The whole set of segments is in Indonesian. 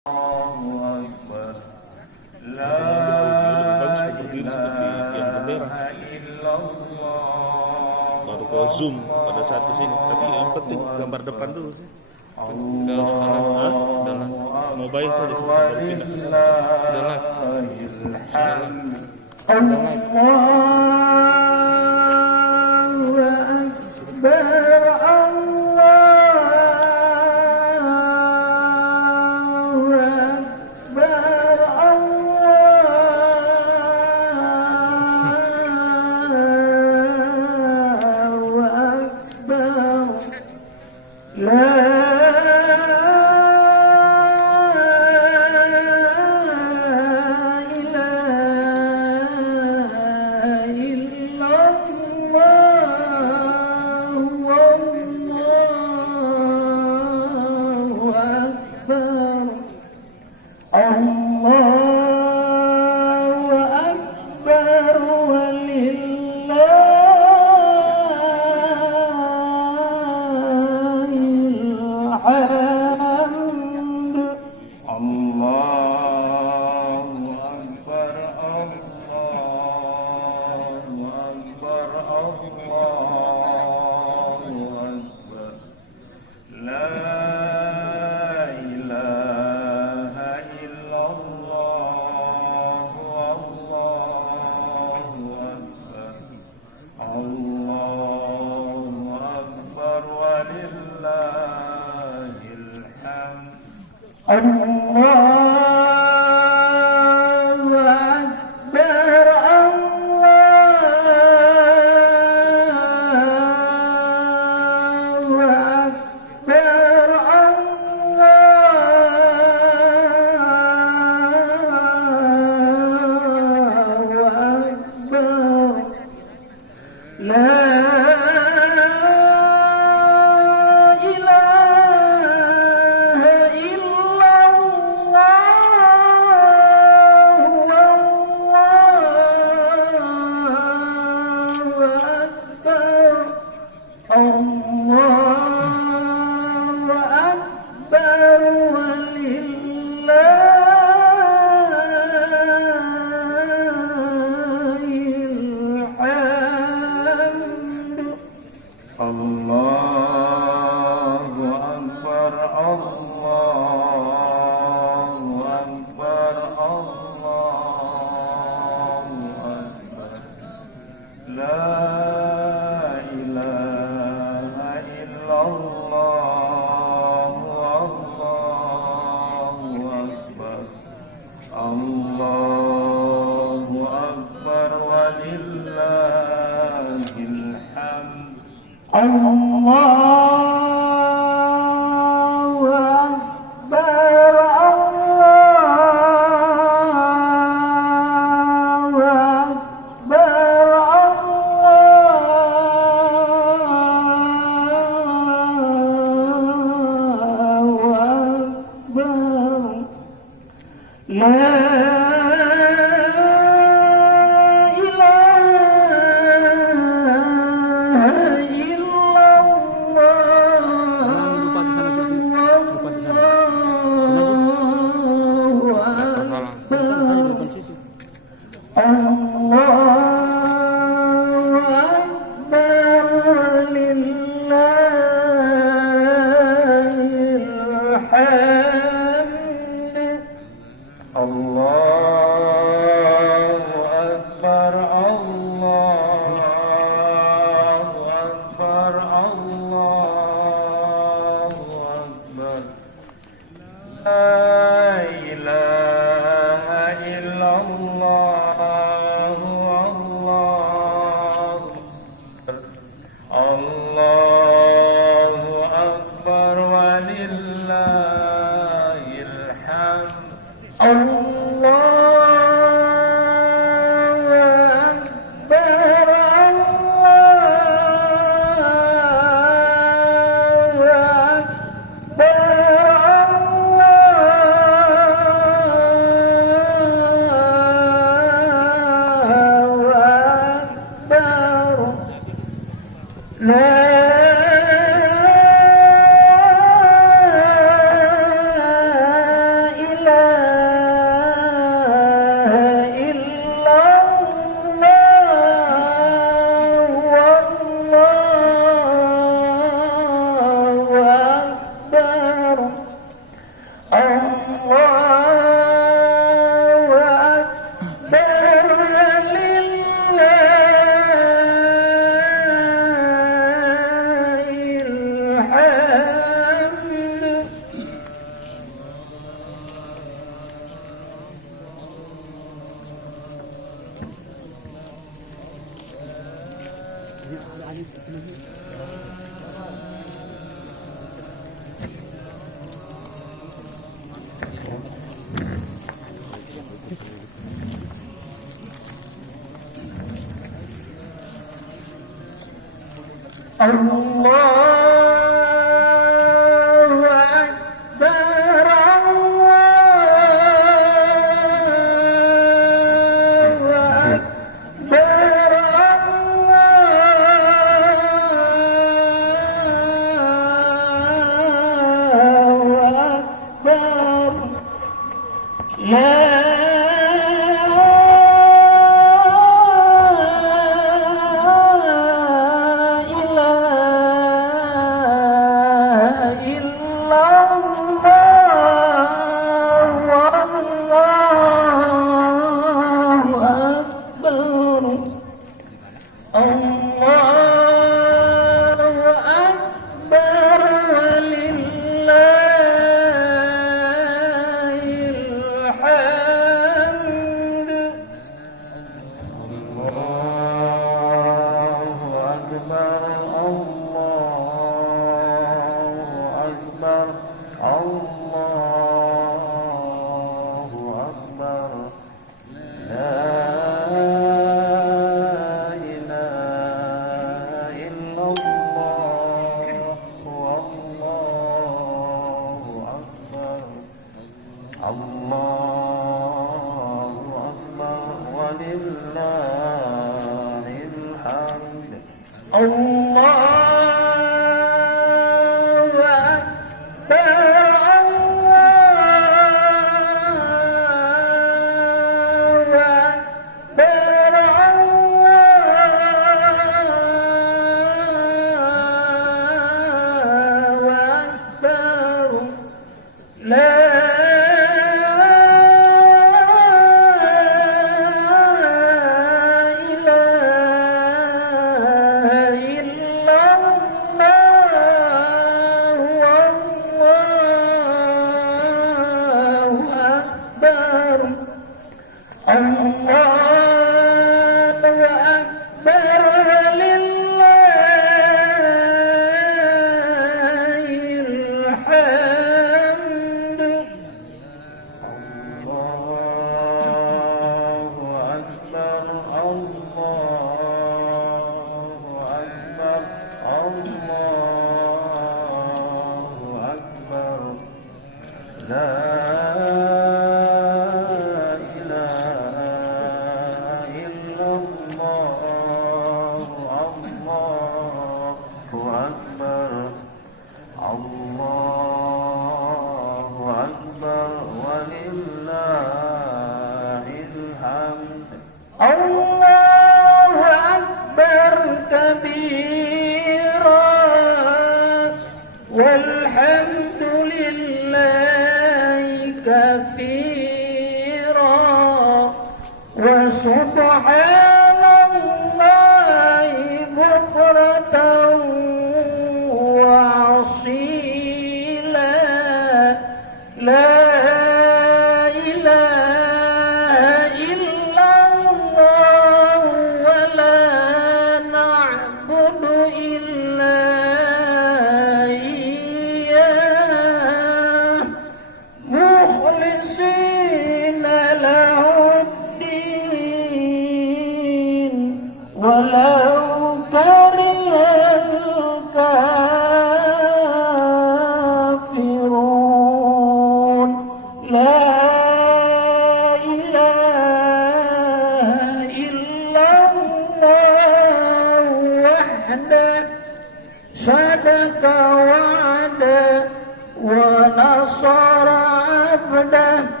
Baru ke zoom pada saat kesini, tapi yang penting gambar depan dulu. Mobile saja sudah pindah ke sana. Sudah live.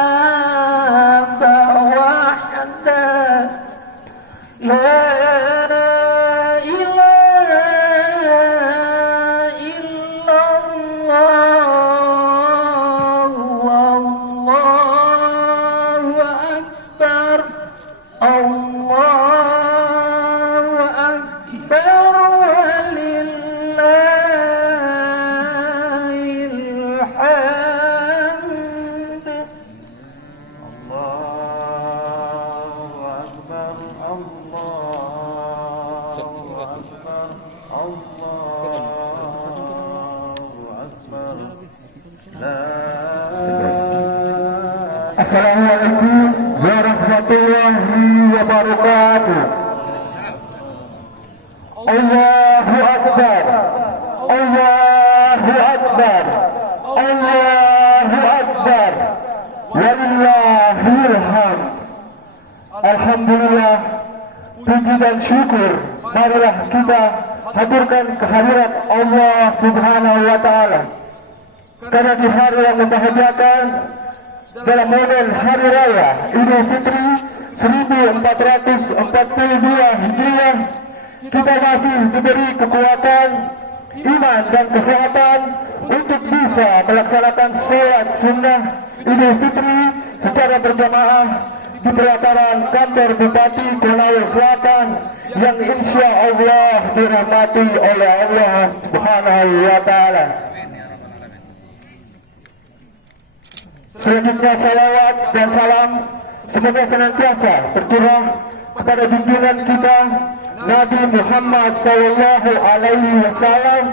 الأحزاب Assalamualaikum warahmatullahi wabarakatuh. Allahu Akbar, Allahu Akbar, Allahu Akbar, walillahil hamd. Alhamdulillah, puji dan syukur marilah kita haturkan kehadirat Allah Subhanahu wa Ta'ala, karena di hari yang membahagiakan dalam momen Hari Raya Idul Fitri 1442 Hijriah, kita masih diberi kekuatan, iman dan kesehatan untuk bisa melaksanakan sholat sunnah Idul Fitri secara berjamaah di pelataran kantor Bupati Konawe Selatan yang insya Allah dirahmati oleh Allah Subhanahu wa Ta'ala. Selanjutnya salawat dan salam semoga senantiasa tercurah kepada junjungan kita Nabi Muhammad Sallallahu Alaihi Wasallam.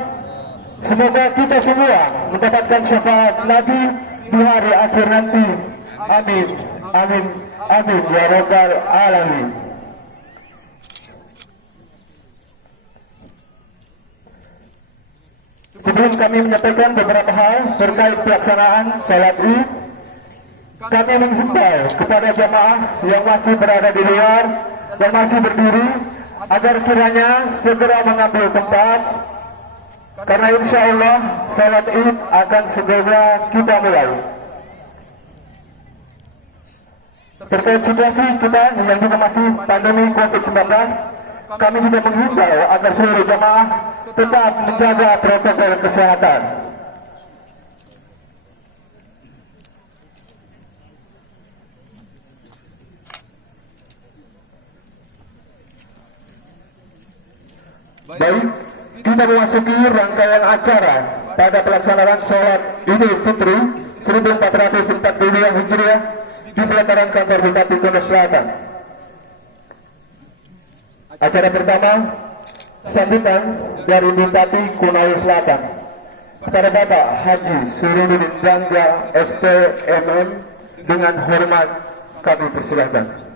Semoga kita semua mendapatkan syafaat Nabi di hari akhir nanti. Amin, amin, amin ya rabbal alamin. Sebelum kami menyampaikan beberapa hal terkait pelaksanaan salat Id, kami menghimbau kepada jamaah yang masih berada di luar dan masih berdiri agar kiranya segera mengambil tempat, karena insya Allah salat Id akan segera kita mulai. Terkait situasi kita yang juga masih pandemi COVID-19, kami juga menghimbau agar seluruh jamaah tetap menjaga protokol kesehatan. Baik, kita memasuki rangkaian acara pada pelaksanaan sholat Idul Fitri 1442 Hijriah di pelataran kantor Bupati Konawe Selatan. Acara pertama, sambutan dari Bupati Konawe Selatan kepada Bapak Haji Surudin Jangga STMM, dengan hormat kami persilahkan.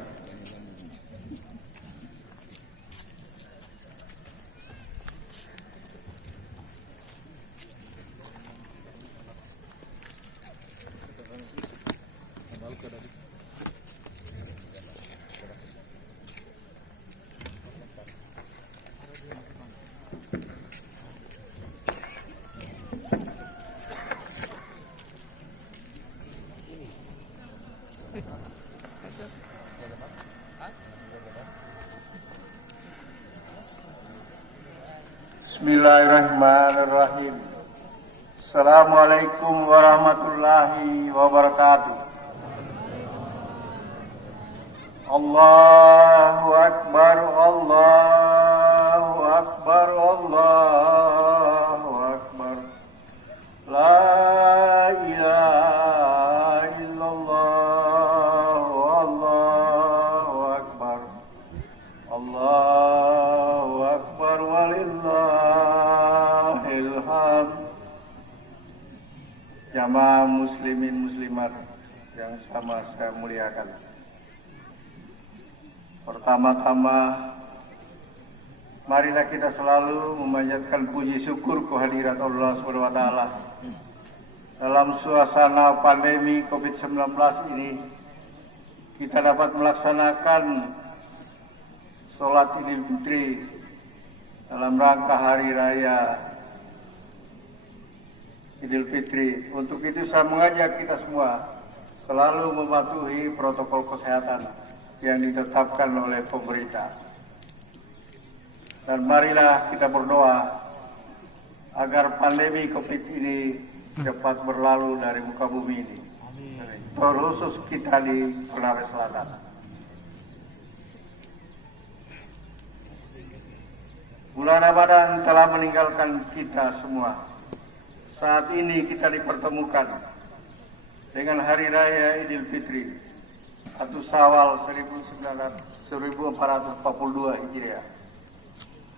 Bismillahirrahmanirrahim. Assalamualaikum warahmatullahi wabarakatuh. Allahu Akbar, Allahu Akbar, Allahu Akbar. La ilaha illallah, Allahu Akbar. Allahu Akbar walillahil hamd. Jamaah muslimin muslimat yang sama saya muliakan. Pertama-tama, marilah kita selalu memanjatkan puji syukur kehadirat Allah SWT. Dalam suasana pandemi COVID-19 ini, kita dapat melaksanakan sholat Idul Fitri dalam rangka Hari Raya Idul Fitri. Untuk itu saya mengajak kita semua selalu mematuhi protokol kesehatan yang ditetapkan oleh pemerintah. Dan marilah kita berdoa agar pandemi COVID ini cepat berlalu dari muka bumi ini, terkhusus kita di Konawe Selatan. Bulan Ramadan telah meninggalkan kita semua. Saat ini kita dipertemukan dengan Hari Raya Idul Fitri atau Syawal 1442 Hijriah.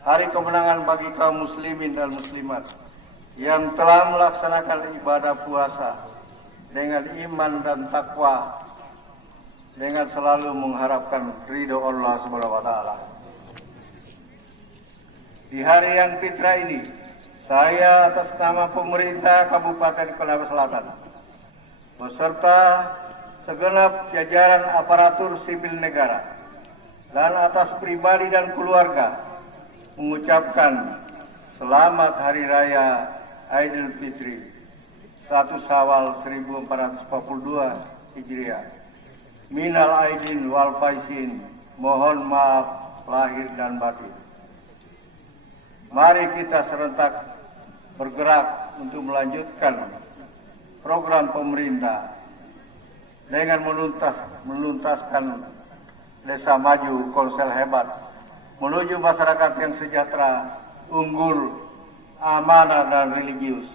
Hari kemenangan bagi kaum muslimin dan muslimat yang telah melaksanakan ibadah puasa dengan iman dan takwa dengan selalu mengharapkan ridho Allah Subhanahu wa taala. Di hari yang fitrah ini, saya atas nama pemerintah Kabupaten Konawe Selatan beserta segenap jajaran aparatur sipil negara dan atas pribadi dan keluarga mengucapkan selamat Hari Raya Idul Fitri 1 Syawal 1442 Hijriah. Minal aidin wal faizin, mohon maaf lahir dan batin. Mari kita serentak bergerak untuk melanjutkan program pemerintah dengan menuntaskan desa maju, Kolsel hebat, menuju masyarakat yang sejahtera, unggul, amanah dan religius.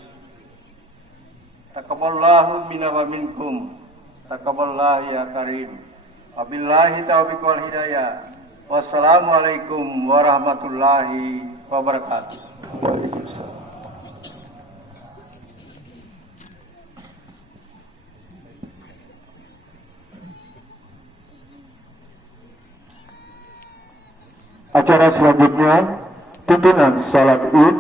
Taqabbalallahu minna wa minkum. Taqabbalallahu ya karim. Wabillahi taufiq wal hidayah. Wassalamualaikum warahmatullahi wabarakatuh. Waalaikumsalam. Acara selanjutnya tuntunan salat Id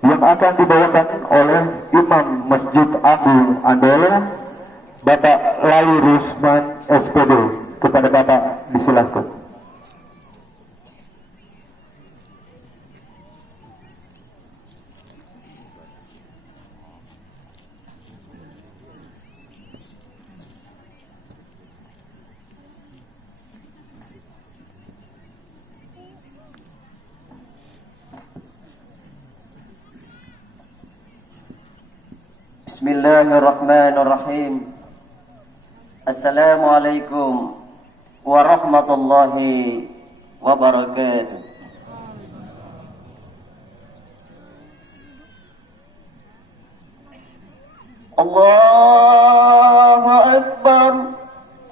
yang akan dibawakan oleh Imam Masjid Agung Andolo, Bapak Lai Rusman SPD. Kepada Bapak disilahkan. Bismillahirrahmanirrahim. Assalamualaikum warahmatullahi wabarakatuh. Allahu Akbar,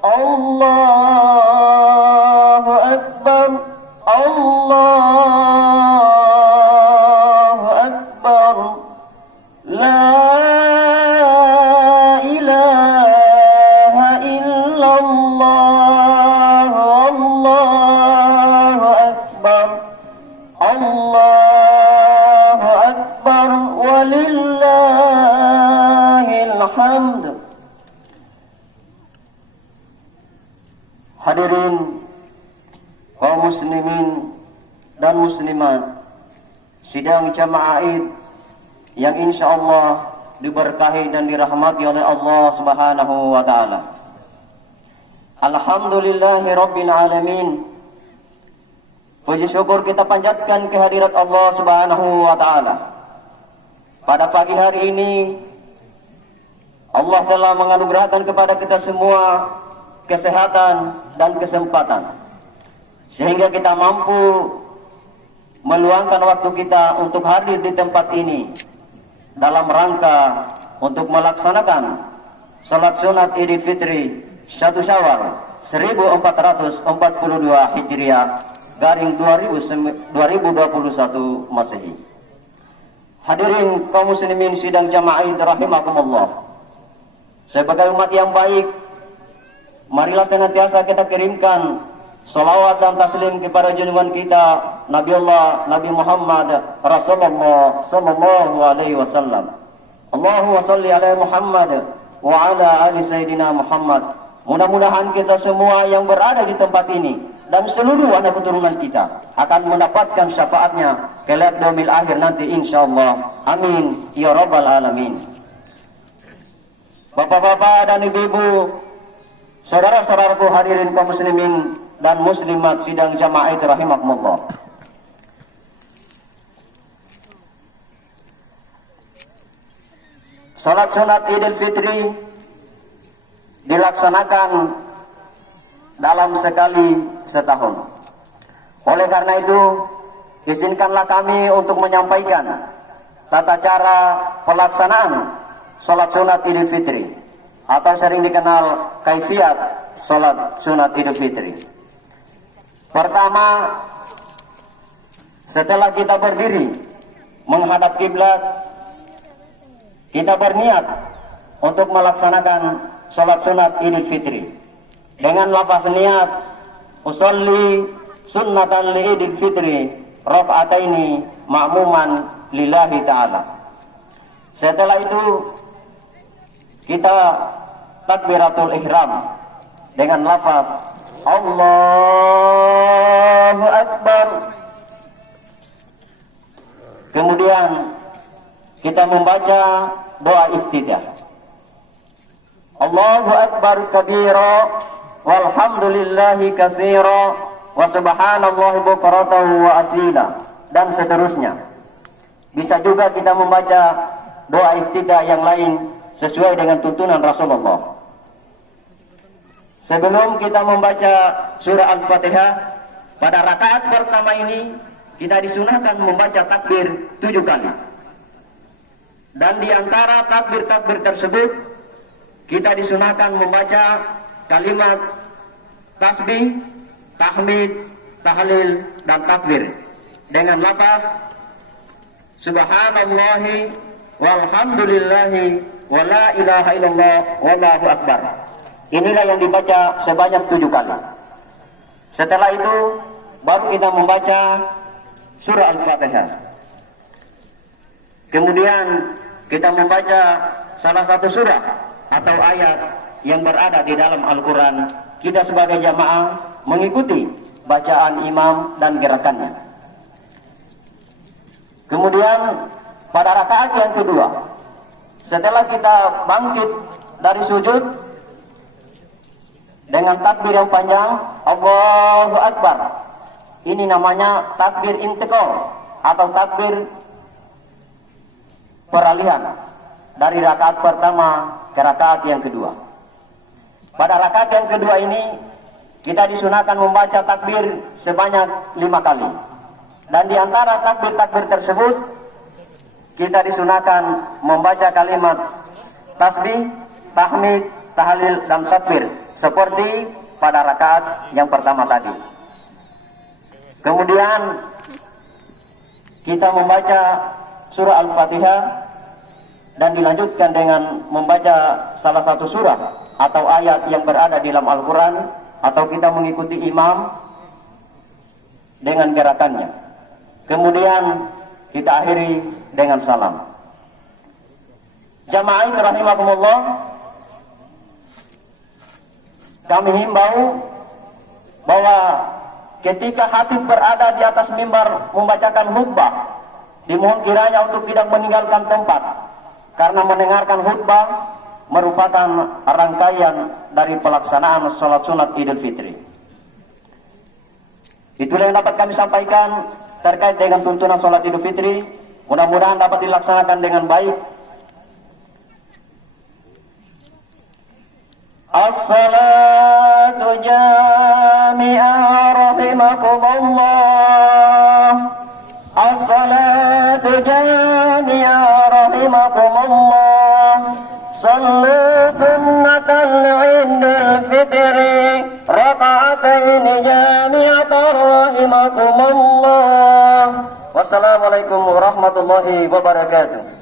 Allahu Akbar, Allahu Akbar. La Hadirin kaum muslimin dan muslimat, sidang jamaah Id yang insya Allah diberkahi dan dirahmati oleh Allah Subhanahu wa taala. Alhamdulillahi rabbil alamin. Puji syukur kita panjatkan kehadirat Allah Subhanahu wa taala. Pada pagi hari ini Allah telah menganugerahkan kepada kita semua kesehatan dan kesempatan sehingga kita mampu meluangkan waktu kita untuk hadir di tempat ini dalam rangka untuk melaksanakan salat sunat Idul Fitri 1 Syawal 1442 Hijriah garing 2021 Masehi. Hadirin kaum muslimin sidang jamaah rahimakumullah. Sebagai umat yang baik, marilah senantiasa kita kirimkan salawat dan taslim kepada junjungan kita Nabi Muhammad Rasulullah sallallahu alaihi wasallam. Allahumma shalli ala Muhammad wa ala ali sayyidina Muhammad. Mudah-mudahan kita semua yang berada di tempat ini dan seluruh anak keturunan kita akan mendapatkan syafaatnya kelak yaumil akhir nanti insyaallah. Amin ya rabbal alamin. Bapak-bapak dan ibu-ibu, saudara-saudaraku hadirin kaum muslimin dan muslimat sidang jamaah rahimakumullah. Salat sunat Idul Fitri dilaksanakan dalam sekali setahun. Oleh karena itu, izinkanlah kami untuk menyampaikan tata cara pelaksanaan salat sunat Idul Fitri atau sering dikenal kaifiat salat sunat Idul Fitri. Pertama, setelah kita berdiri menghadap kiblat, kita berniat untuk melaksanakan salat sunat Idul Fitri. dengan lafaz niat usolli sunnatan li idil fitri rakaataini ma'muman lillahi ta'ala. Setelah itu kita takbiratul ihram dengan lafaz Allahu Akbar. Kemudian kita membaca doa iftitah. Allahu Akbar kabira walhamdulillahi katsira wa subhanallahi bukratan wa asila, dan seterusnya. Bisa juga kita membaca doa iftitah yang lain sesuai dengan tuntunan Rasulullah. Sebelum kita membaca surah Al-Fatihah, pada rakaat pertama ini kita disunahkan membaca takbir 7 kali. Dan di antara takbir-takbir tersebut kita disunahkan membaca kalimat tasbih, tahmid, tahlil, dan takbir dengan lafaz subhanallahi walhamdulillahi wa la ilaha illallah wallahu akbar. Inilah yang dibaca sebanyak 7 kali. Setelah itu baru kita membaca surah Al-Fatihah. Kemudian kita membaca salah satu surah atau ayat yang berada di dalam Al-Quran. Kita sebagai jamaah mengikuti bacaan imam dan gerakannya. Kemudian pada rakaat yang kedua, setelah kita bangkit dari sujud dengan takbir yang panjang Allahu Akbar, ini namanya takbir intiqal atau takbir peralihan dari rakaat pertama ke rakaat yang kedua. Pada rakaat yang kedua ini kita disunahkan membaca takbir sebanyak 5 kali. Dan di antara takbir-takbir tersebut kita disunahkan membaca kalimat tasbih, tahmid, tahlil, dan takbir seperti pada rakaat yang pertama tadi. Kemudian kita membaca surah Al-Fatihah dan dilanjutkan dengan membaca salah satu surah atau ayat yang berada di dalam Al-Quran, atau kita mengikuti imam dengan gerakannya. Kemudian kita akhiri dengan salam. Jamaah rahimakumullah, kami himbau bahwa ketika khatib berada di atas mimbar membacakan khutbah, dimohon kiranya untuk tidak meninggalkan tempat, karena mendengarkan khutbah merupakan rangkaian dari pelaksanaan sholat sunat Idul Fitri. Itulah yang dapat kami sampaikan terkait dengan tuntunan sholat Idul Fitri. Mudah-mudahan dapat dilaksanakan dengan baik. As-salatu jami'ah rahimakumullah. As-salatu jami'ah rahimakumullah. Sallu sunnatan 'indal fitri raka'ataini jami'atan rahimakumullah. Wassalamualaikum warahmatullahi wabarakatuh.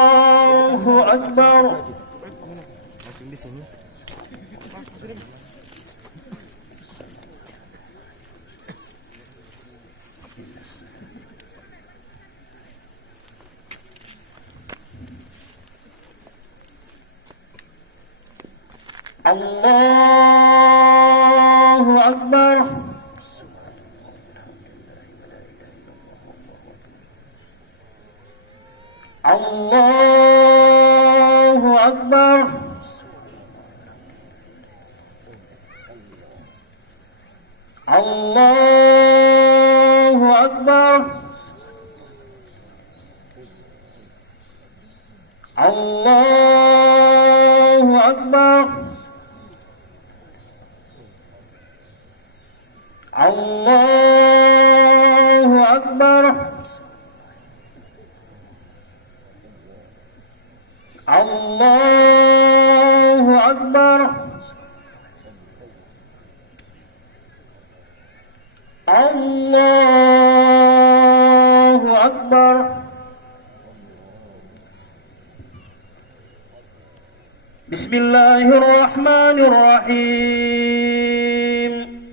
Allahu Akbar. Allahu Akbar. Allahu Akbar. Allahu Akbar. Allahu Akbar. Allahu Akbar. Allahu Akbar. Allahu Akbar. Bismillahirrahmanirrahim.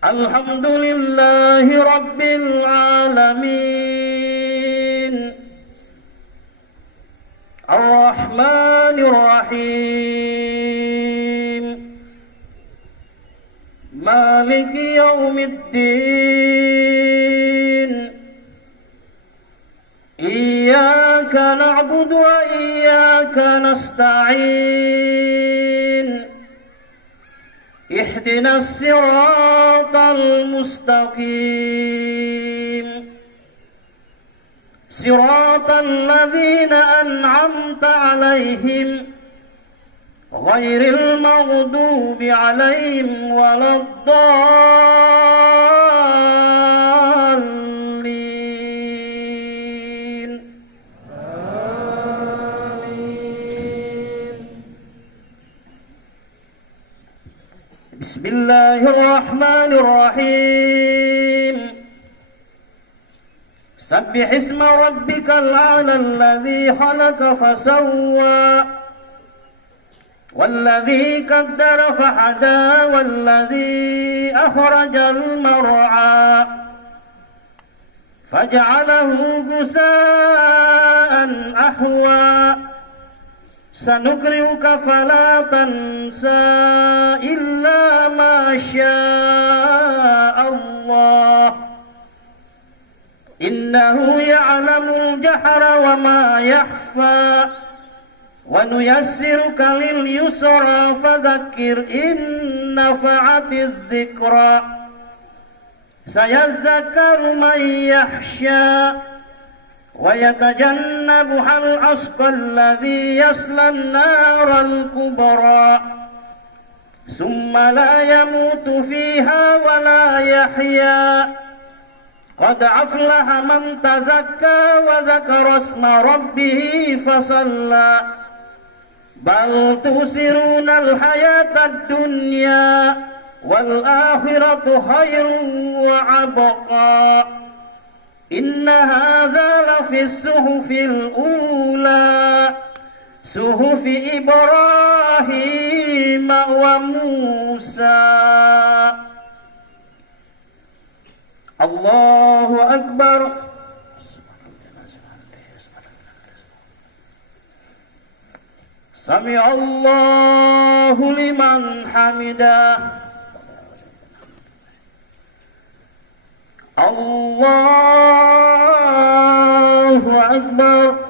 Alhamdulillahi Rabbil Alamin. Ar-Rahmanir Rahim. Maliki Yawmiddin. Iyyaka na'budu wa iyyaka nasta'in. Ihdinas siratal mustaqim. Siratal ladzina an'amta 'alaihim ghairil maghdubi 'alaihim waladdallin. Bismillahirrahmanirrahim. Sabbih isma rabbikal a'la alladhi khalaqa fasawwa walladhi qaddara fahada walladhi akhrajal mar'a faj'alahu gusaan ahwa sanukriuka fala tansa illa ma syaa Allah innahu ya'lamul jahra wa ma yakhfa wa nuyassiruka lil yusra fadzakkir in nafa'atiz zikra sayadzakkaru man yakhsha wa yatajannabuhal ashqal ladzi yaslan naral kubra summa la yamutu fiha wa la yahya. Qad aflaha man tazakka wa zakara asma rabbih fasalla. Bal tusiruna al-hayata ad-dunya wal akhiratu khairun wa abqa. Inna hadza lafi as-suhufil ula suhufi Ibrahim wa Musa. Allahu Akbar. Sami Allahu liman hamidah. Allahu Akbar.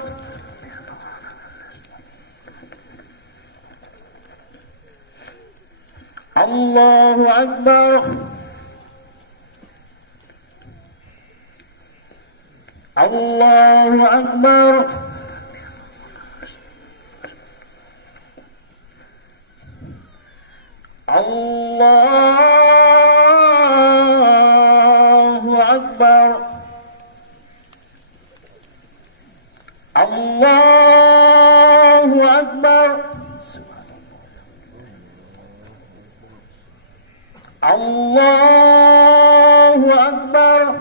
Allahu Akbar. Allahu Akbar. Allahu Akbar. Allahu Akbar. Allahu Akbar.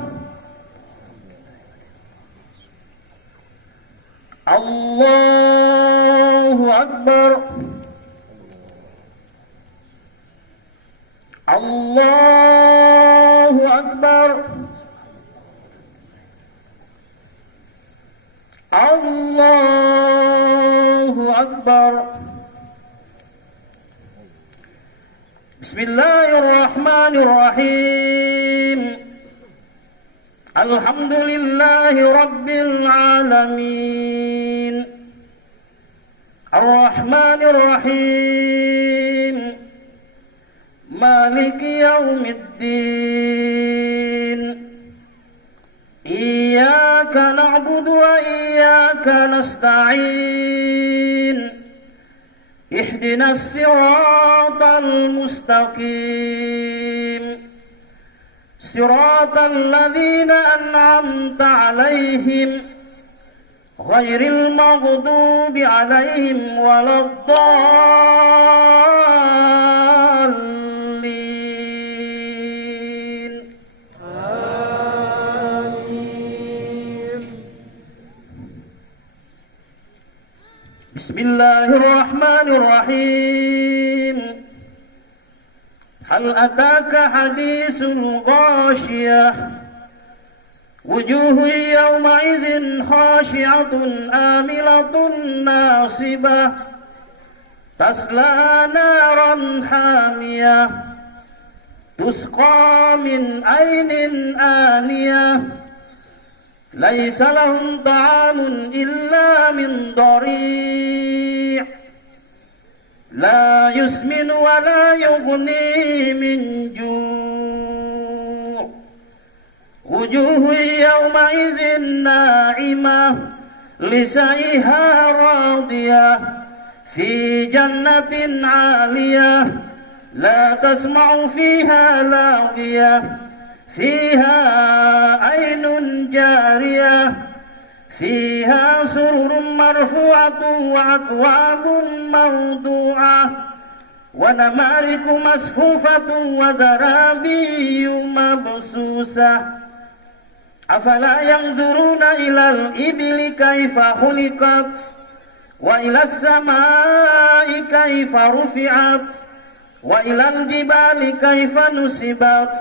Allahu Akbar. Allahu Akbar. Allahu Akbar. Bismillahirrahmanirrahim. Alhamdulillahi Rabbil Alamin. Ar-Rahmanir Rahim. Maliki Yawmiddin. Iyyaka na'budu wa iyyaka nasta'in. Ihdinas siratal mustaqim. Siratal ladzina an'amta 'alaihim غير المغضوب عليهم ولا الضالين بسم الله الرحمن الرحيم هل أتاك حديث الغاشية وجوه يومئذ خاشعة آملة ناصبة تصلى نارا حامية تسقى من عين آنية ليس لهم طعام إلا من ضريع لا يسمن ولا يغني من جوع وجوه يومئذ ناعمة لسعيها راضية في جنة عالية لا تسمع فيها لاغية فيها عين جارية فيها سرر مرفوعة وأكواب موضوعة ونمارق مصفوفة وزرابي مبثوثة أفلا ينظرون إلى الإبل كيف خلقت وإلى السماء كيف رفعت وإلى الجبال كيف نصبت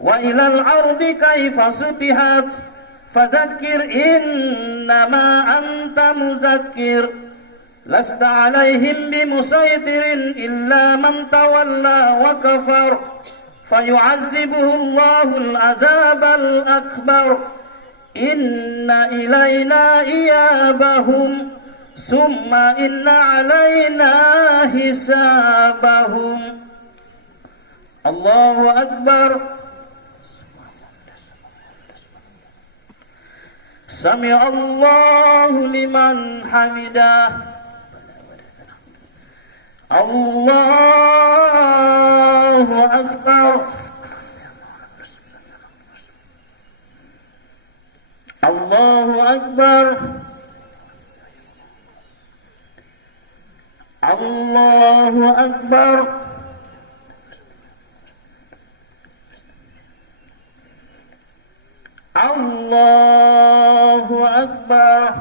وإلى الأرض كيف سطحت فذكر إنما أنت مذكر لست عليهم بمسيطر إلا من تولى وكفر فيعذبه الله العذاب الأكبر إن إلينا إيابهم ثم إن علينا حسابهم الله أكبر سمع الله لمن حمده الله أكبر الله أكبر الله أكبر الله أكبر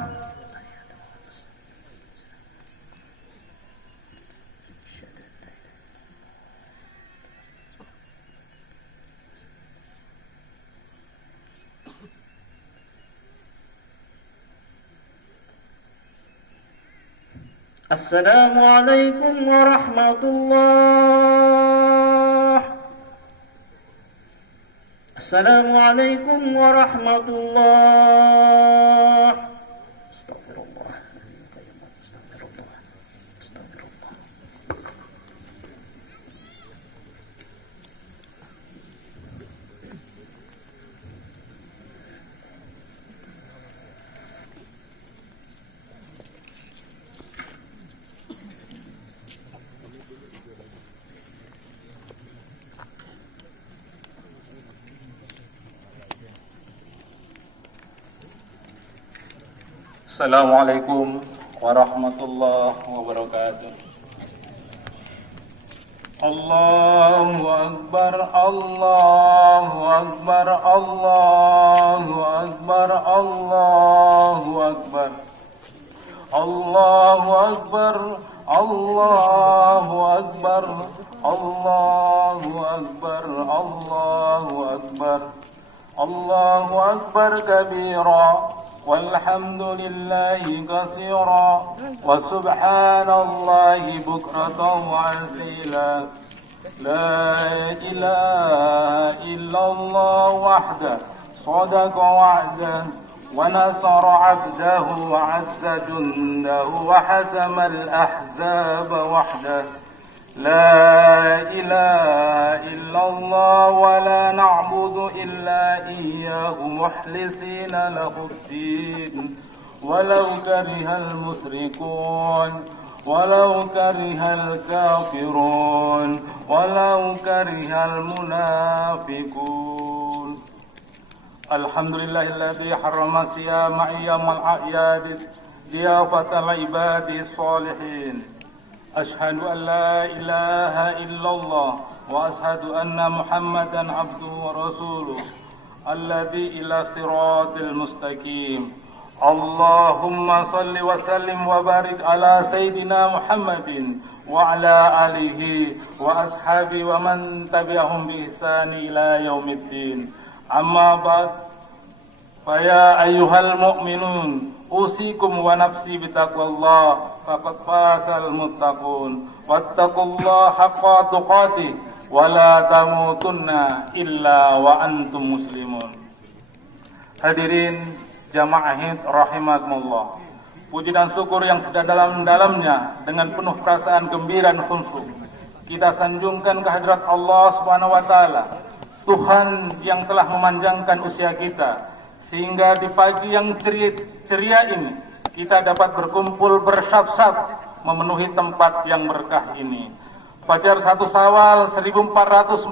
السلام عليكم ورحمة الله السلام عليكم ورحمة الله استغفر الله استغفر الله استغفر الله Assalamualaikum warahmatullahi wabarakatuh. Allahu Akbar, Allahu Akbar, Allahu Akbar, Allahu Akbar, Allahu Akbar, Allahu Akbar, Allahu Akbar, Allahu Akbar, Allahu Akbar kabira. والحمد لله كثيرا وسبحان الله بكرة وأصيلا لا إله إلا الله وحده صدق وعده ونصر عبده وعز جنده وحسم الأحزاب وحده لا إله إلا الله ولا نعبد إلا إياه مخلصين له الدين ولو كره المشركون ولو كره الكافرون المنافقون، ولو كره الكافرون، ولو كره المنافقون، ولو كره الكافرون، ولو كره المشركون، ولو كره الكافرون، ولو كره الكافرون، ولو كره المنافقون، ولو كره الكافرون، ولو كره المنافقون، ولو كره المشركون، ولو كره الكافرون، ولو كره المنافقون. Alhamdulillahilladzi harrama siyama ayyamal a'yad liyafatan ibadihi sholihin. Ashhadu an la ilaha illallah wa ashhadu anna Muhammadan abduhu wa rasuluh alladzi ila siratil mustaqim. Allahumma salli wa sallim wa barik ala sayyidina Muhammadin wa ala alihi wa ashabi wa man tabi'ahum bi ihsani ila yaumiddin. Amma ba'd, fa ya ayyuhal mu'minun usikum wa nafsi bitaqwallah faqad fazal muttaqun wattaqullaha haqqa tuqatih wa la tamutunna illa wa antum muslimun. Hadirin jamaah rahimakumullah, puji dan syukur yang sedalam-dalamnya dengan penuh perasaan gembira dan khusyuk kita sanjungkan kehadirat Allah Subhanahu wa taala, Tuhan yang telah memanjangkan usia kita sehingga di pagi yang ceria ini kita dapat berkumpul bersaf-saf memenuhi tempat yang berkah ini. Fajar 1 Syawal 1442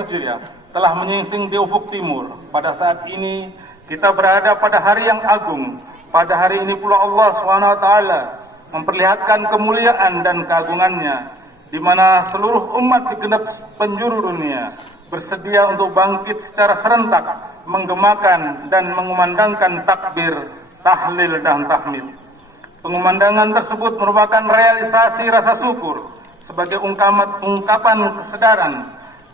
Hijriah telah menyingsing di ufuk timur. Pada saat ini kita berada pada hari yang agung. Pada hari ini pula Allah SWT memperlihatkan kemuliaan dan keagungannya, di mana seluruh umat di genep penjuru dunia bersedia untuk bangkit secara serentak, menggemakan dan mengumandangkan takbir, tahlil dan tahmid. Pengumandangan tersebut merupakan realisasi rasa syukur sebagai ungkapan kesadaran,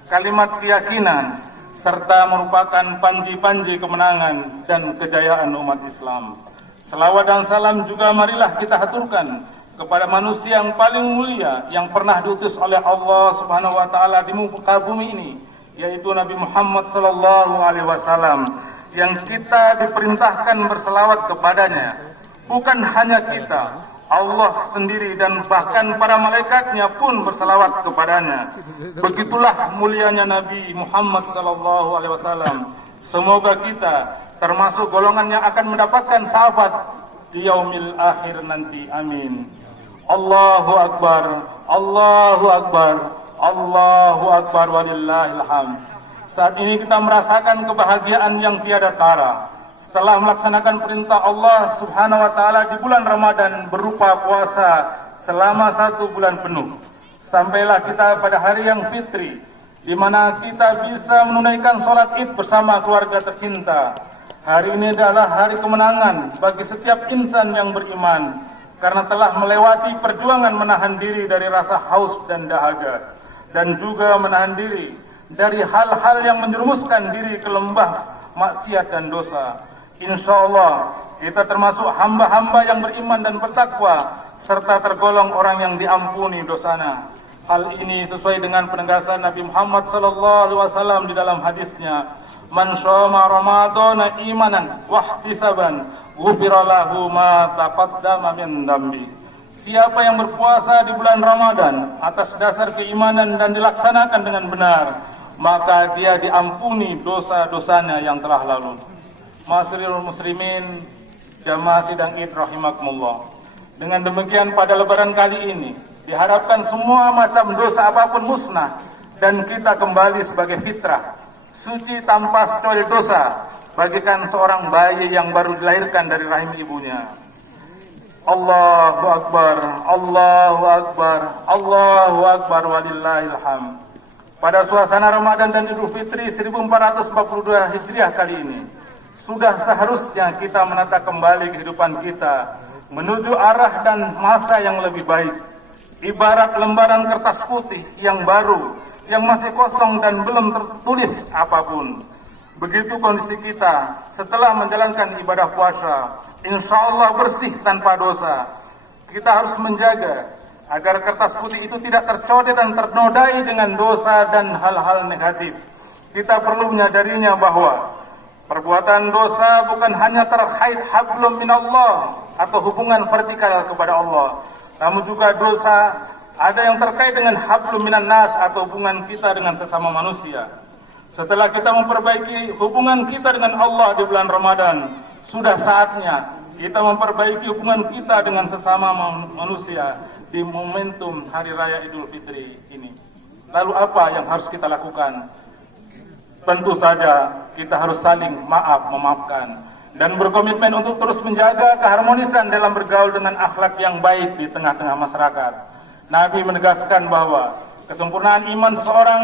kalimat keyakinan, serta merupakan panji-panji kemenangan dan kejayaan umat Islam. Selawat dan salam juga marilah kita haturkan kepada manusia yang paling mulia yang pernah diutus oleh Allah Subhanahu wa taala di muka bumi ini, yaitu Nabi Muhammad sallallahu alaihi wasallam, yang kita diperintahkan berselawat kepadanya. Bukan hanya kita, Allah sendiri dan bahkan para malaikatnya pun berselawat kepadanya. Begitulah mulianya Nabi Muhammad sallallahu alaihi wasallam. Semoga kita termasuk golongan yang akan mendapatkan syafaat di yaumil akhir nanti. Amin. Allahu akbar, Allahu akbar, Allahu akbar walillahil hamd. Saat ini kita merasakan kebahagiaan yang tiada tara setelah melaksanakan perintah Allah Subhanahu wa taala di bulan Ramadan berupa puasa selama 1 bulan penuh. Sampailah kita pada hari yang fitri, di mana kita bisa menunaikan sholat Id bersama keluarga tercinta. Hari ini adalah hari kemenangan bagi setiap insan yang beriman, karena telah melewati perjuangan menahan diri dari rasa haus dan dahaga, dan juga menahan diri dari hal-hal yang menjerumuskan diri ke lembah maksiat dan dosa. Insya Allah kita termasuk hamba-hamba yang beriman dan bertakwa, serta tergolong orang yang diampuni dosanya. Hal ini sesuai dengan penegasan Nabi Muhammad SAW di dalam hadisnya, "Man shoma Ramadana imanan wahtisaban, ghufira lahu ma taqaddama min dambi." Siapa yang berpuasa di bulan Ramadan atas dasar keimanan dan dilaksanakan dengan benar, maka dia diampuni dosa-dosanya yang telah lalu. Ma'asyiral muslimin, jamaah sidang Id rahimakumullah. Dengan demikian pada lebaran kali ini diharapkan semua macam dosa apapun musnah dan kita kembali sebagai fitrah, suci tanpa secuali dosa, bagikan seorang bayi yang baru dilahirkan dari rahim ibunya. Allahu akbar, Allahu akbar, Allahu akbar walillahil hamd. Pada suasana Ramadan dan Idul Fitri 1442 Hijriah kali ini, sudah seharusnya kita menata kembali kehidupan kita menuju arah dan masa yang lebih baik. Ibarat lembaran kertas putih yang baru, yang masih kosong dan belum tertulis apapun. Begitu kondisi kita setelah menjalankan ibadah puasa, insya Allah bersih tanpa dosa. Kita harus menjaga agar kertas putih itu tidak tercodet dan ternodai dengan dosa dan hal-hal negatif. Kita perlu menyadarinya bahwa perbuatan dosa bukan hanya terkait hablum minallah atau hubungan vertikal kepada Allah, namun juga dosa ada yang terkait dengan hablum minan nas atau hubungan kita dengan sesama manusia. Setelah kita memperbaiki hubungan kita dengan Allah di bulan Ramadan, sudah saatnya kita memperbaiki hubungan kita dengan sesama manusia di momentum Hari Raya Idul Fitri ini. Lalu apa yang harus kita lakukan? tentu saja kita harus saling memaafkan dan berkomitmen untuk terus menjaga keharmonisan dalam bergaul dengan akhlak yang baik di tengah-tengah masyarakat. Nabi menegaskan bahwa kesempurnaan iman seseorang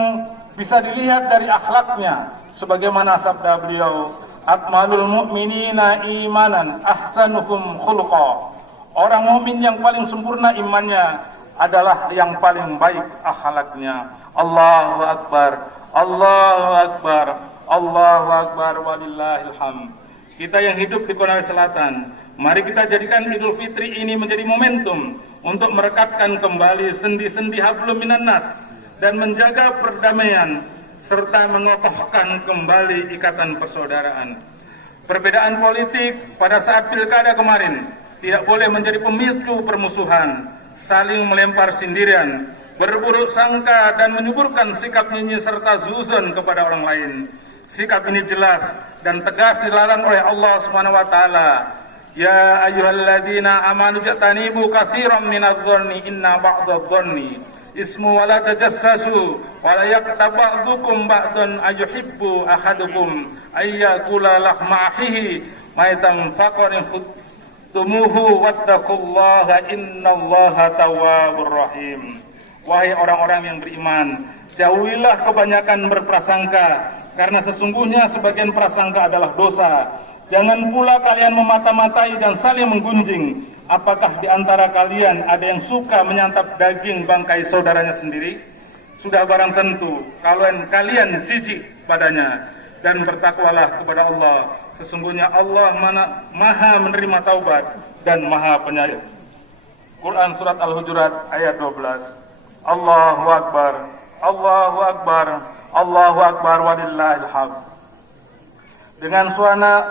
bisa dilihat dari akhlaknya, sebagaimana sabda beliau, akmalul mu'minina imanan ahsanuhum khuluqa. Orang mukmin yang paling sempurna imannya adalah yang paling baik akhlaknya. Allahu akbar, Allahu akbar, Allahu akbar, walillahil hamd. Kita yang hidup di Konawe Selatan, mari kita jadikan Idul Fitri ini menjadi momentum untuk merekatkan kembali sendi-sendi hablum minan nas dan menjaga perdamaian serta mengokohkan kembali ikatan persaudaraan. Perbedaan politik pada saat pilkada kemarin tidak boleh menjadi pemicu permusuhan, saling melempar sindiran, berburuk sangka dan menyuburkan sikap nyinyir serta zuzon kepada orang lain. Sikap ini jelas dan tegas dilarang oleh Allah Subhanahu wa taala. Ya ayyuhalladzina amanu jatanibu katsiran minadh-dhanni inna ba'dadh-dhanni ismu wa la tajassasu wa la yaqtab ba'dukum ba'dan ayuhibbu ahadukum ayyakula lahma akhihi maitan faqarin tumuhu wattaqullaha innallaha tawwabur rahim. Wahai orang-orang yang beriman, jauhilah kebanyakan berprasangka, karena sesungguhnya sebagian prasangka adalah dosa. Jangan pula kalian memata-matai dan saling menggunjing. Apakah di antara kalian ada yang suka menyantap daging bangkai saudaranya sendiri? Sudah barang tentu kalian jijik padanya, dan bertakwalah kepada Allah. Sesungguhnya Allah maha menerima taubat dan maha penyayang. Quran Surat Al-Hujurat ayat 12. Allahu Akbar, Allahu Akbar, Allahu Akbar, walillahil hamd. Dengan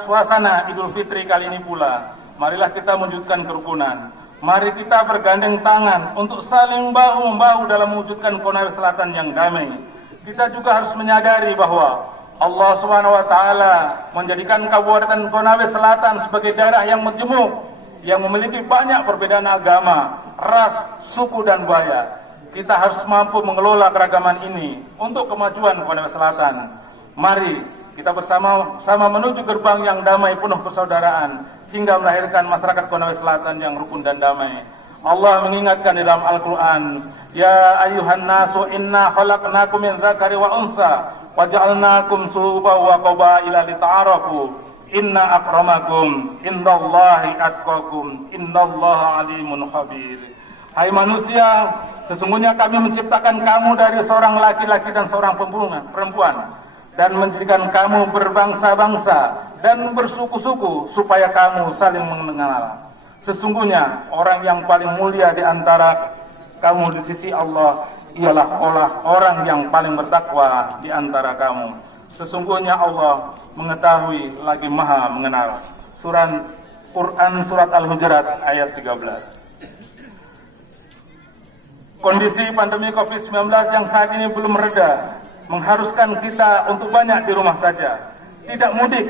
suasana Idul Fitri kali ini pula, marilah kita mewujudkan kerukunan. Mari kita bergandeng tangan untuk saling bahu-membahu dalam mewujudkan Konawe Selatan yang damai. Kita juga harus menyadari bahwa Allah Subhanahu wa taala menjadikan Kabupaten Konawe Selatan sebagai daerah yang majemuk, yang memiliki banyak perbedaan agama, ras, suku dan budaya. Kita harus mampu mengelola keragaman ini untuk kemajuan Konawe Selatan. Mari kita bersama-sama menuju gerbang yang damai penuh persaudaraan hingga melahirkan masyarakat Konawe Selatan yang rukun dan damai. Allah mengingatkan di dalam Al-Quran, Ya ayyuhan nasu inna khalaqnakum min dzakari wa unsa wa ja'alnakum syu'uban wa qabaila lita'arafu inna akramakum indallahi atqakum innallaha alimun khabir. Hai manusia, sesungguhnya kami menciptakan kamu dari seorang laki-laki dan seorang perempuan dan menjadikan kamu berbangsa-bangsa dan bersuku-suku supaya kamu saling mengenal. Sesungguhnya orang yang paling mulia di antara kamu di sisi Allah ialah orang yang paling bertakwa di antara kamu. Sesungguhnya Allah mengetahui lagi maha mengenal. Quran Surat Al-Hujurat ayat 13. Kondisi pandemi COVID-19 yang saat ini belum mereda mengharuskan kita untuk banyak di rumah saja, tidak mudik,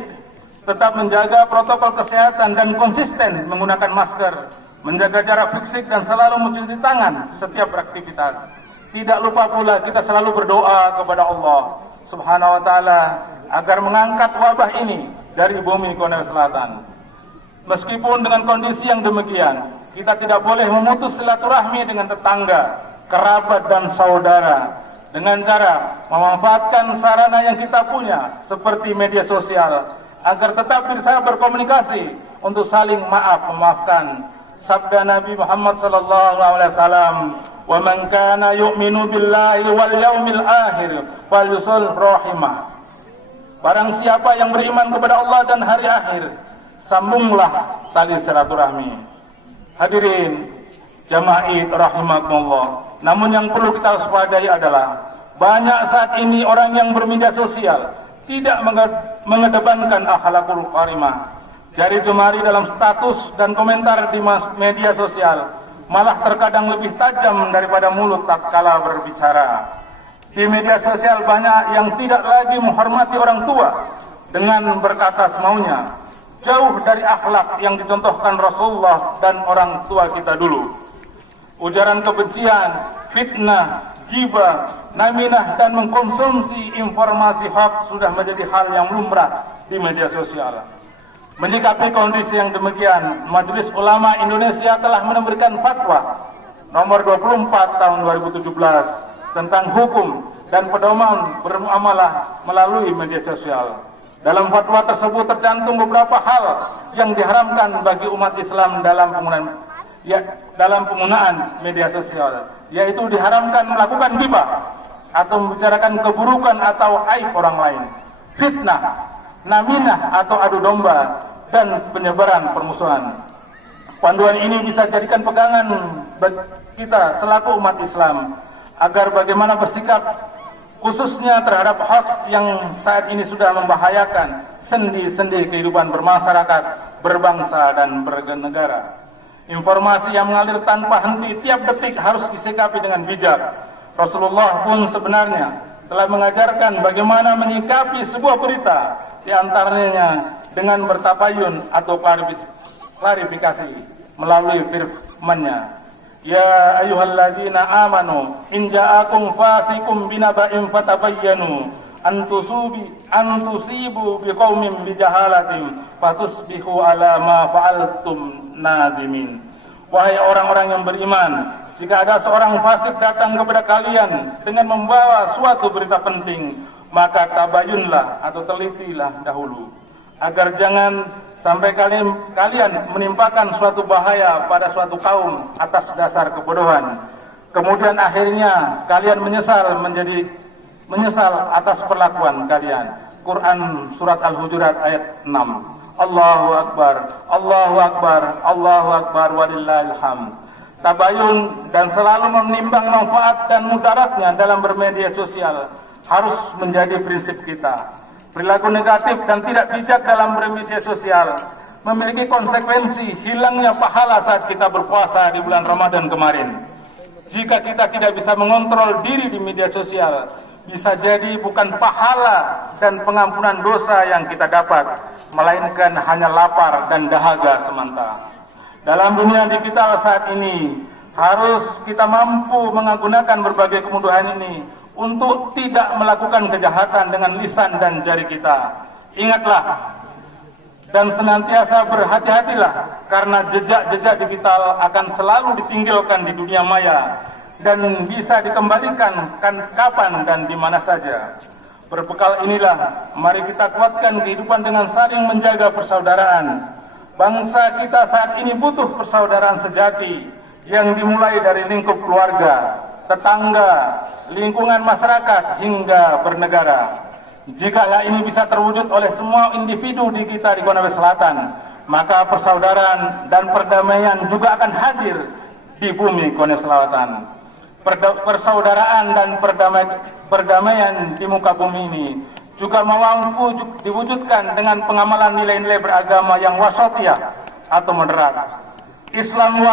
tetap menjaga protokol kesehatan dan konsisten menggunakan masker, menjaga jarak fisik dan selalu mencuci tangan setiap beraktivitas. Tidak lupa pula kita selalu berdoa kepada Allah Subhanahu wa taala agar mengangkat wabah ini dari bumi Konawe Selatan. Meskipun dengan kondisi yang demikian, kita tidak boleh memutus silaturahmi dengan tetangga, kerabat dan saudara dengan cara memanfaatkan sarana yang kita punya seperti media sosial agar tetap bisa berkomunikasi untuk saling memaafkan. Sabda Nabi Muhammad SAW, "Wa man kana yu'minu billahi wal yaumil akhir falyusil rahimah." Barang siapa yang beriman kepada Allah dan hari akhir, sambunglah tali silaturahmi. Hadirin jamaah Id rahimakumullah. Namun yang perlu kita waspadai adalah banyak saat ini orang yang bermedia sosial tidak mengedepankan akhlakul karimah. Jari jemari dalam status dan komentar di media sosial malah terkadang lebih tajam daripada mulut tatkala berbicara. Di media sosial banyak yang tidak lagi menghormati orang tua dengan berkata semaunya, jauh dari akhlak yang dicontohkan Rasulullah dan orang tua kita dulu. Ujaran kebencian, fitnah, gibah, naminah, dan mengkonsumsi informasi hoax sudah menjadi hal yang lumrah di media sosial. Menyikapi kondisi yang demikian, Majelis Ulama Indonesia telah memberikan fatwa nomor 24 tahun 2017 tentang hukum dan pedoman bermuamalah melalui media sosial. Dalam fatwa tersebut tercantum beberapa hal yang diharamkan bagi umat Islam dalam penggunaan media sosial, yaitu diharamkan melakukan ghibah atau membicarakan keburukan atau aib orang lain, fitnah, naminah atau adu domba, dan penyebaran permusuhan. Panduan ini bisa jadikan pegangan bagi kita selaku umat Islam agar bagaimana bersikap khususnya terhadap hoax yang saat ini sudah membahayakan sendi-sendi kehidupan bermasyarakat, berbangsa, dan bernegara. Informasi yang mengalir tanpa henti tiap detik harus disikapi dengan bijak. Rasulullah pun sebenarnya telah mengajarkan bagaimana menyikapi sebuah berita, di antaranya dengan bertabayun atau klarifikasi melalui firman-Nya. Ya ayyuhalladzina amanu in ja'akum fasikum binaba'in fatabayyanu an tusibu biqaumin bijahalatin fatusbihu ala ma fa'altum nadimin. Wahai orang-orang yang beriman, jika ada seorang fasik datang kepada kalian dengan membawa suatu berita penting, maka tabayunlah atau telitilah dahulu, agar jangan sampai kalian menimpakan suatu bahaya pada suatu kaum atas dasar kebodohan. Kemudian akhirnya kalian menyesal atas perlakuan kalian. Quran surat Al-Hujurat ayat 6. Allahu Akbar, Allahu Akbar, Allahu Akbar, walillahil hamd. Tabayun dan selalu menimbang manfaat dan mudaratnya dalam bermedia sosial harus menjadi prinsip kita. Perilaku negatif dan tidak bijak dalam bermedia sosial memiliki konsekuensi hilangnya pahala saat kita berpuasa di bulan Ramadan kemarin. Jika kita tidak bisa mengontrol diri di media sosial, bisa jadi bukan pahala dan pengampunan dosa yang kita dapat, melainkan hanya lapar dan dahaga semata. Dalam dunia digital saat ini, harus kita mampu menggunakan berbagai kemudahan ini untuk tidak melakukan kejahatan dengan lisan dan jari kita. Ingatlah dan senantiasa berhati-hatilah, karena jejak-jejak digital akan selalu ditinggalkan di dunia maya dan bisa dikembalikan kapan dan di mana saja. Berbekal inilah, mari kita kuatkan kehidupan dengan saling menjaga persaudaraan. Bangsa kita saat ini butuh persaudaraan sejati yang dimulai dari lingkup keluarga, tetangga, lingkungan masyarakat, hingga bernegara. Jika hal ini bisa terwujud oleh semua individu di kita di Konawe Selatan, maka persaudaraan dan perdamaian juga akan hadir di bumi Konawe Selatan. Persaudaraan dan perdamaian di muka bumi ini juga mampu diwujudkan dengan pengamalan nilai-nilai beragama yang wasatiyah atau moderat. Islam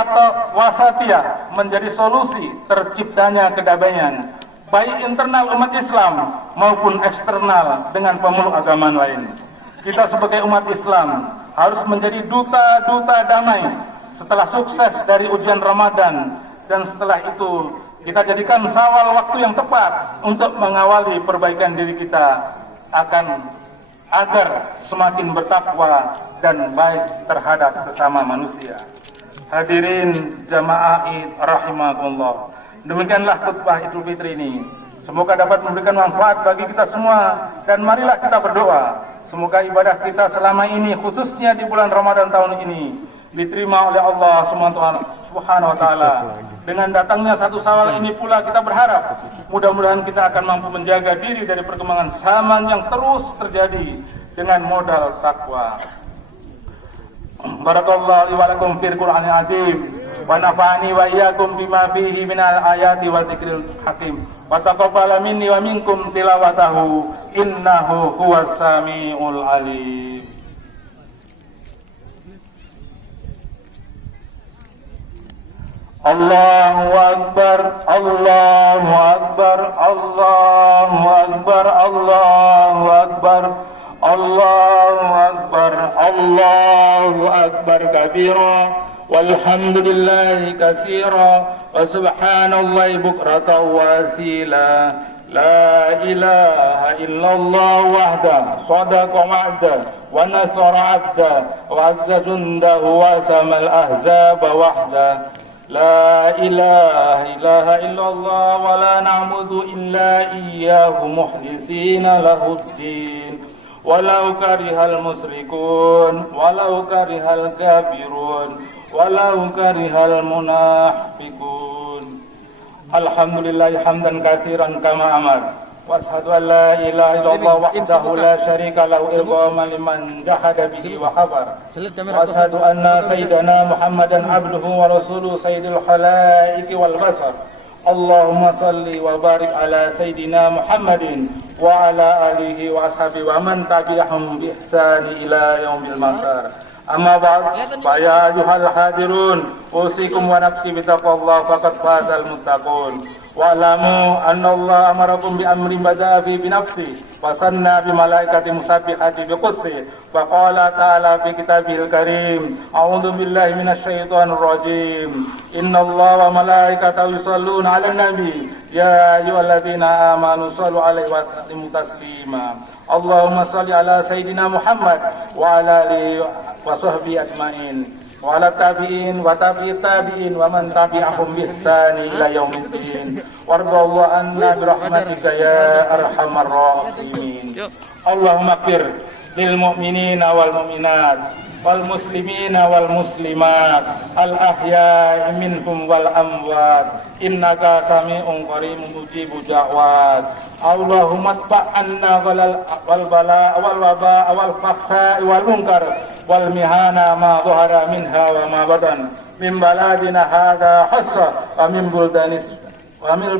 wasatiyah menjadi solusi terciptanya kedamaian, baik internal umat Islam maupun eksternal dengan pemeluk agama lain. Kita sebagai umat Islam harus menjadi duta-duta damai setelah sukses dari ujian Ramadan, dan setelah itu kita jadikan Syawal waktu yang tepat untuk mengawali perbaikan diri kita agar semakin bertakwa dan baik terhadap sesama manusia. Hadirin jamaah Id rahimakumullah. Demikianlah khutbah Idul Fitri ini. Semoga dapat memberikan manfaat bagi kita semua, dan marilah kita berdoa semoga ibadah kita selama ini, khususnya di bulan Ramadan tahun ini, diterima oleh Allah Subhanahu wa taala. Dengan datangnya satu Syawal ini pula kita berharap mudah-mudahan kita akan mampu menjaga diri dari perkembangan zaman yang terus terjadi dengan modal takwa. Barakallahu li wa lakum fil Qur'anil azim wa nafa'ani wa iyyakum bima fihi minal ayati wa dzikril hakim wa taqabbal minni wa minkum tilawatahu innahu huwas samiul alim. Allahu Akbar, Allahu Akbar, Allahu Akbar, Allahu Akbar, Allahu Akbar, Allahu Akbar kabira والحمد لله كثيرا وسبحان الله بكرة وأصيلا لا إله إلا الله وحده صدق وعده ونصر عبده وعز جنده وهزم الأحزاب وحده لا إله إلا الله ولا نعبد إلا إياه مخلصين له الدين ولو كره المشركون ولو كره الكافرون ولو كره المنافقون Alhamdulillah hamdan katsiran kama amar wa ashhadu an la ilaha illallah wahdahu la syarika lahu iqaman liman jahada bihi wa kafar wa ashhadu anna sayyidana Muhammadan abduhu wa rasuluhu sayyidil khalaiqi wal basar Allahumma salli wa barik ala sayyidina Muhammadin wa ala alihi wa ashabihi wa man tabi'ahum bi ihsani ila yaumil masar. Amma ba'd, fa ya ayyuhal hadirun, usikum wa nafsi bi taqwallah faqad fazal muttaqun. Wa alamu anna Allah amarakum bi amrin bada'a fi bi nafsi wa sanna bi malaikati musabbihati bi qudsi wa qala ta'ala fi kitabihil karim a'udzu billahi minasy syaithanir rajim inna Allah wa malaikatahu yusholluna 'alan nabi ya ayyuhalladzina amanu shallu 'alaihi wa sallimu taslima. Allahumma shalli ala sayyidina Muhammad wa ala alihi wa sahbihi ajmain wa ala tabi'in wa tabi'in wa man tabi'ahum bi ihsani ila yaumiddin warḍallahu anna bi rahmatika ya arhamar rahimin. Allahumma ighfir lil mu'minina wal mu'minat wal muslimina wal muslimat al ahya'i minhum wal amwat innaka sami'un qaribun mujibud da'wat. Allahumma tba'anna wal bala wal waba wal fahsai wal munkar wal mihana ma dhahara minha wa ma batan min baladina hadha hassa wa min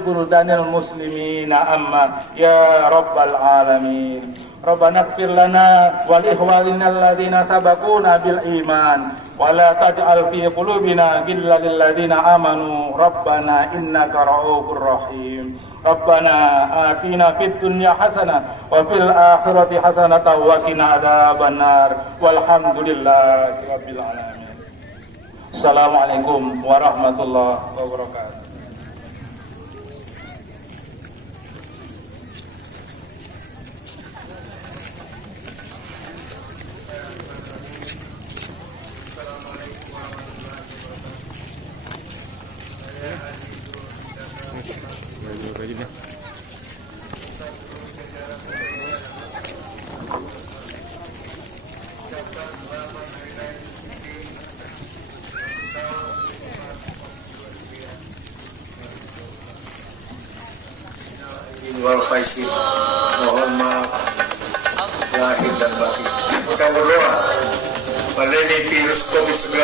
buldanil muslimina amma ya rabbal alamin. Rabbana ighfir lana wal ikhwanina alladhina sabaquna bil iman wa la taj'al fi qulubina ghillan lil ladzina amanu rabbana innaka ra'ufur rahim. Rabbana atina fid dunya hasanah wa fil akhirati hasanah wa qina adzabannar walhamdulillahi rabbil alamin. Assalamualaikum warahmatullahi wabarakatuh. Wal faizin, mohon maaf lahir dan batin. Kita berdoa pandemi virus COVID-19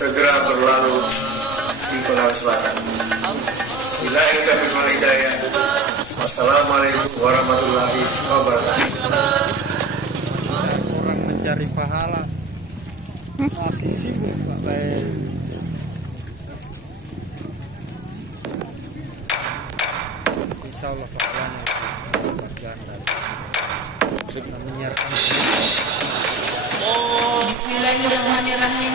segera berlalu di Sulawesi Selatan. Billahi taufiq wal hidayah. Wassalamualaikum warahmatullahi wabarakatuh. Orang mencari pahala masih sibuk Pak. Insyaallah pahalanya berganda. Sudah menyiarkan. Bismillahirrahmanirrahim.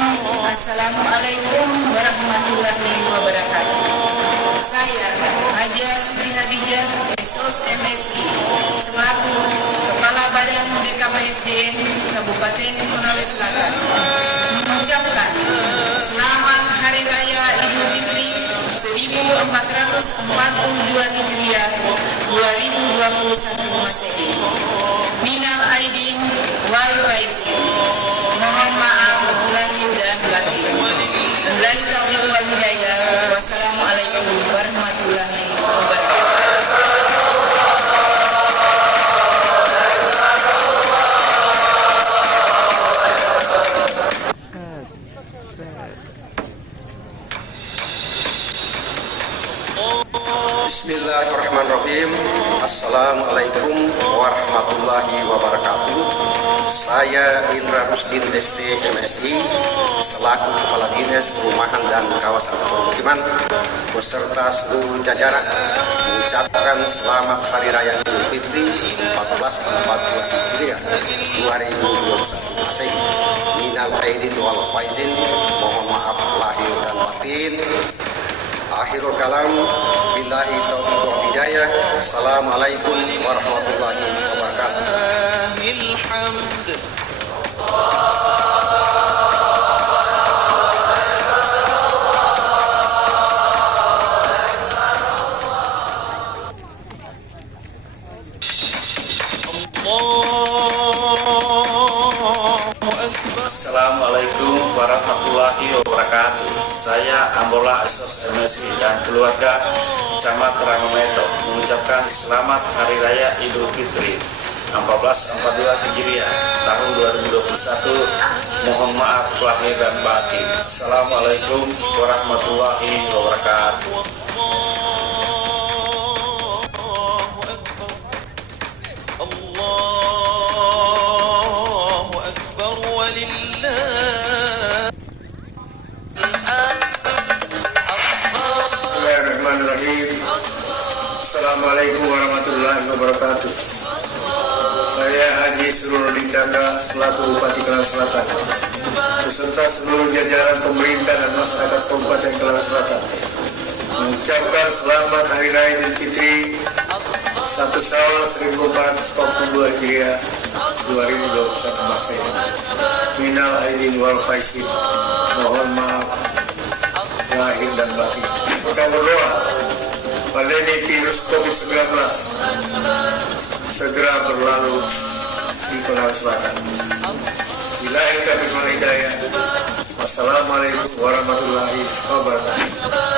Assalamualaikum warahmatullahi wabarakatuh. Saya Haja Siti Hadijah, SOS MSI, selaku Kepala Badan BKPSDM Kabupaten Konawe Selatan, mengucapkan selamat Hari Raya Idul Fitri 1442 Hijriah 2021 Masehi. Minal aidin wal faizin. Mohon maaf lahir dan batin. Billahi taufiq wal hidayah. Wassalamualaikum warahmatullahi wabarakatuh. Bismillahirrahmanirrahim. Assalamualaikum warahmatullahi wabarakatuh. Saya Indra Rusdin ST MSI selaku Kepala Dinas Perumahan dan Kawasan Permukiman beserta seluruh jajaran mengucapkan selamat Hari Raya Idul Fitri 1442 Hijriah 2021 Masehi. minal aidin wal faizin, mohon maaf lahir dan batin. Akhirul kalam, billahi taufiq wal hidayah. Assalamualaikum warahmatullahi wabarakatuh. Assalamualaikum warahmatullahi wabarakatuh. Saya Ambola Esos MSI dan keluarga Camat Rangometo mengucapkan selamat Hari Raya Idul Fitri 1442 Hijriah tahun 2021. Mohon maaf lahir dan batin. Assalamualaikum warahmatullahi wabarakatuh. Bismillahirrahmanirrahim. Assalamualaikum warahmatullahi wabarakatuh. Saya Haji Sururudin Danda selaku Bupati Kelang Selatan beserta seluruh jajaran pemerintah dan masyarakat Kabupaten Kelang Selatan mengucapkan selamat Hari Raya Idul Fitri 1 Syawal 1442 Hijriah 2021 Masehi. Minal aidin wal faizin, mohon maaf lahir dan batin. Kita berdoa pandemi virus COVID-19 segera berlalu di Kelang Selatan. Billahi taufiq wal hidayah. Wassalamualaikum warahmatullahi wabarakatuh.